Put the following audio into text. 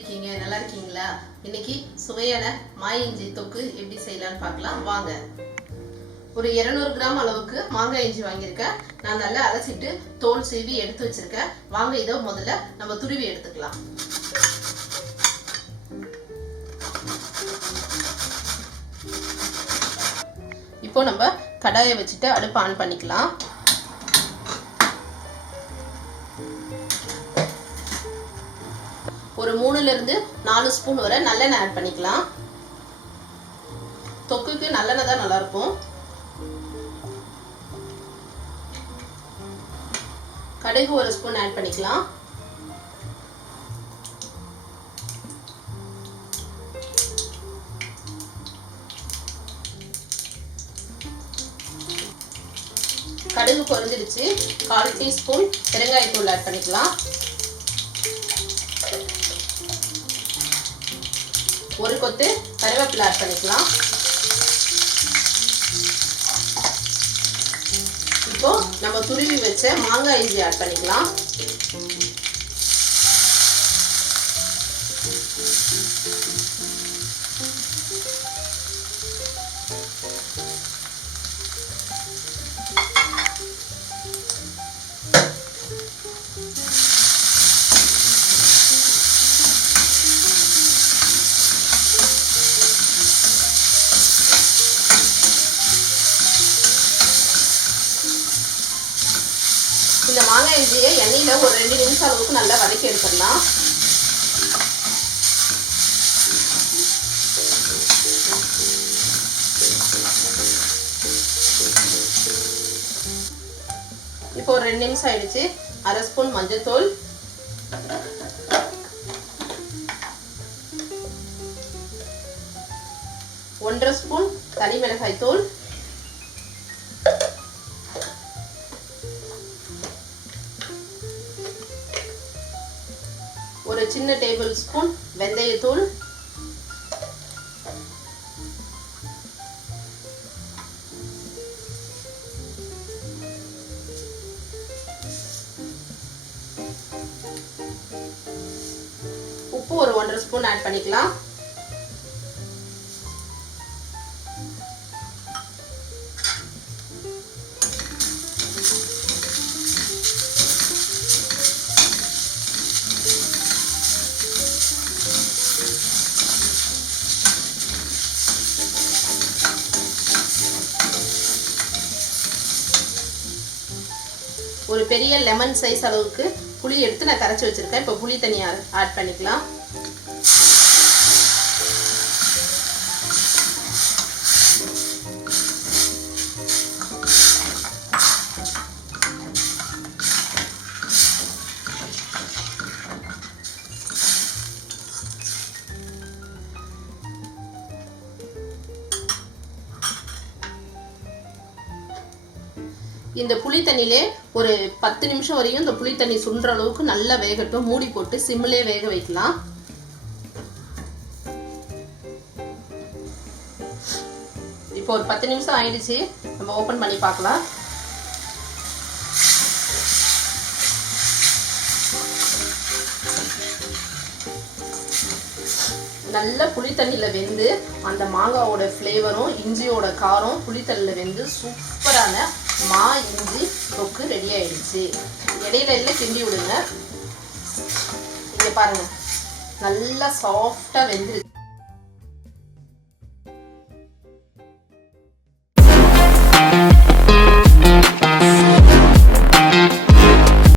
இருக்கீங்க? நல்லா இருக்கீங்களா? இன்னைக்கு சுவையான மாங்காய் இஞ்சி தொக்கு எப்படி செய்யலாம்னு பார்க்கலாம் வாங்க. ஒரு 200 கிராம் அளவுக்கு மாங்காய் இஞ்சி வாங்கியிருக்கேன். நான் நல்லா அலசிட்டு தோல் சீவி எடுத்து வச்சிருக்கேன். வாங்க இதை முதல்ல நம்ம துருவி எடுத்துக்கலாம். இப்போ நம்ம கடாயை வச்சுட்டு அடுப்பு ஆன் பண்ணிக்கலாம். ஒரு 3ல இருந்து 4 ஸ்பூன் வரை நல்லெண்ணெய் ஆட் பண்ணிக்கலாம். தொக்குக்கு நல்லெண்ணெய் தான் நல்லா இருக்கும். கடுகு 1 ஸ்பூன் ஆட் பண்ணிக்கலாம். கடுகு பொரிஞ்சிடுச்சு. 1/4 டீஸ்பூன் பெருங்காயத்தூள் ஆட் பண்ணிக்கலாம். 1 கொத்து கருவேப்பிலை ஆட் பண்ணிக்கலாம். இப்போ நம்ம துருவி வச்ச மாங்காய் இஞ்சி ஆட் பண்ணிக்கலாம். இந்த மாங்காய் இஞ்சியை எண்ணெயில ஒரு 2 நிமிஷம் அளவுக்கு நல்லா வதக்கி எடுத்துடலாம். இப்போ ஒரு 2 நிமிஷம் ஆயிடுச்சு. 1/2 ஸ்பூன் மஞ்சள்தூள், 1/2 ஸ்பூன் தனி மிளகாய் தூள், 1 சின்ன டேபிள் ஸ்பூன் வெந்தயத்தூள், 1/2 ஸ்பூன் ஆட் பண்ணிக்கலாம். ஒரு பெரிய லெமன் சைஸ் அளவுக்கு புளி எடுத்து நான் கரைச்சி வச்சிருக்கேன். இப்போ புளி தண்ணி ஆட் பண்ணிக்கலாம். இந்த புளி தண்ணியிலே ஒரு 10 நிமிஷம் வரையும் இந்த புளி தண்ணி சுண்டுற அளவுக்கு நல்லா வேகட்டும். மூடி போட்டு சிம்மிலே வேக வைக்கலாம். இப்போ ஒரு 10 நிமிஷம் ஆயிடுச்சு. நம்ம ஓபன் பண்ணி பார்க்கலாம். நல்ல புளி தண்ணியில வெந்து அந்த மாங்காவோட ஃப்ளேவரும் இஞ்சியோட காரம் புளி தண்ணியில வெந்து சூப்பரான மா இஞ்சி தொக்கு ரெடி ஆயிடுச்சு. இடையில எல்லாம் கிண்டி விடுங்க. இங்க பாருங்க நல்லா சாஃப்டா வெந்துருச்சு.